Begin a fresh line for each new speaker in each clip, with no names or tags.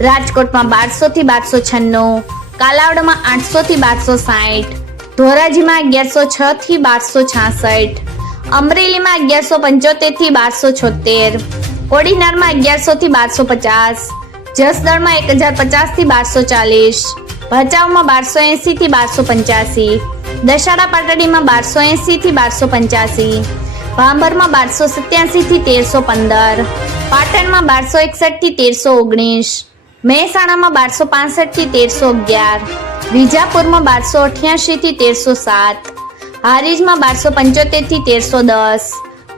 રાજકોટમાં બારસો થી બારસો છન્નું, કાલાવડમાં આઠસો થી બારસો સાઠ, ધોરાજીમાં અગિયારસો છ થી બારસો છાસઠ, અમરેલીમાં અગિયારસો પંચોતેરથી બારસો છોતેર, કોડીનારમાં અગિયારસો થી બારસો પચાસ, જસદણમાં એક હજાર પચાસથી બારસો ચાલીસ, ભચાઉમાં બારસો એંસી થી બારસો પંચ્યાસી દશાડા પાટડીમાં બારસો એંસી થી બારસો પંચ્યાસી, ભાંભરમાં બારસો સત્યાસી થી તેરસો પંદર, પાટણમાં બારસો એકસઠથી તેરસો ઓગણીસ મહેસાણામાં બારસો પાસઠથી તેરસો અગિયાર. વિજાપુરમાં બારસો અઠ્યાસી થી તેરસો સાત. હારીજમાં બારસો પંચોતેરથી તેરસો દસ.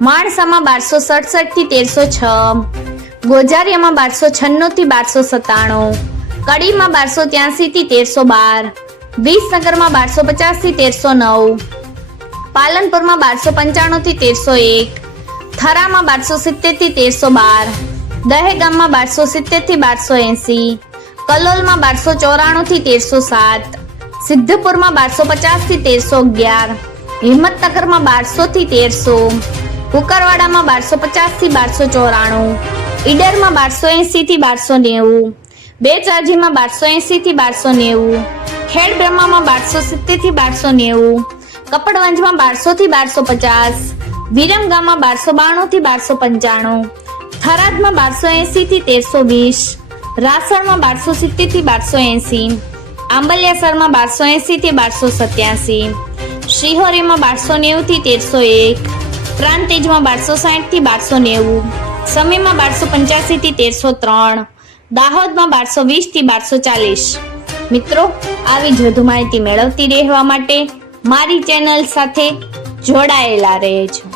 માણસામાં બારસો સડસઠથી તેરસો છ. ગોજારિયામાં બારસો છન્નું થી બારસો સત્તાણું. કડીમાં બારસો ત્યાસી થી તેરસો બાર. વિસનગરમાં બારસો પચાસથી તેરસો નવ. પાલનપુરમાં બારસો પંચાણું થી તેરસો એક. થરામાં બારસો સિત્તેરથી તેરસો બાર. દહેગામમાં બારસો સિત્તેરથી બારસો એંસી, કલોલમાં બારસો ચોરાણું થી તેરસો સાત, સિદ્ધપુરમાં બારસો પચાસથી તેરસો અગિયાર, હિંમતનગરમાં બારસો થી તેરસો, કુકરવાડામાં બારસો પચાસથી બારસો ચોરાણું, ઈડરમાં બારસો એસી થી બારસો નેવું બેચરાજીમાં બારસો એસી થી બારસો નેવું ખેડ બ્રહ્મામાં બારસો સિત્તેરથી બારસો નેવું, કપડવંજમાં બારસો થી બારસો પચાસ, વિરમગામમાં બારસો બાણું થી બારસો પંચાણું થરાદમાં બારસો એંસીથી તેરસો વીસ, રાસણમાં બારસો સિત્તેરથી બારસો એંસી આંબલિયાસરમાં બારસો એંસીથી બારસો સત્યાસી, શ્રીહોરીમાં બારસો નેવું થી તેરસો એક, પ્રાંતેજમાં બારસો સાઠથી બારસો નેવું, સમીમાં બારસો પંચ્યાસી થી તેરસો ત્રણ, દાહોદમાં બારસો વીસથી બારસો ચાલીસ. મિત્રો, આવી જ વધુ માહિતી મેળવતી રહેવા માટે મારી ચેનલ સાથે જોડાયેલા રહેજો.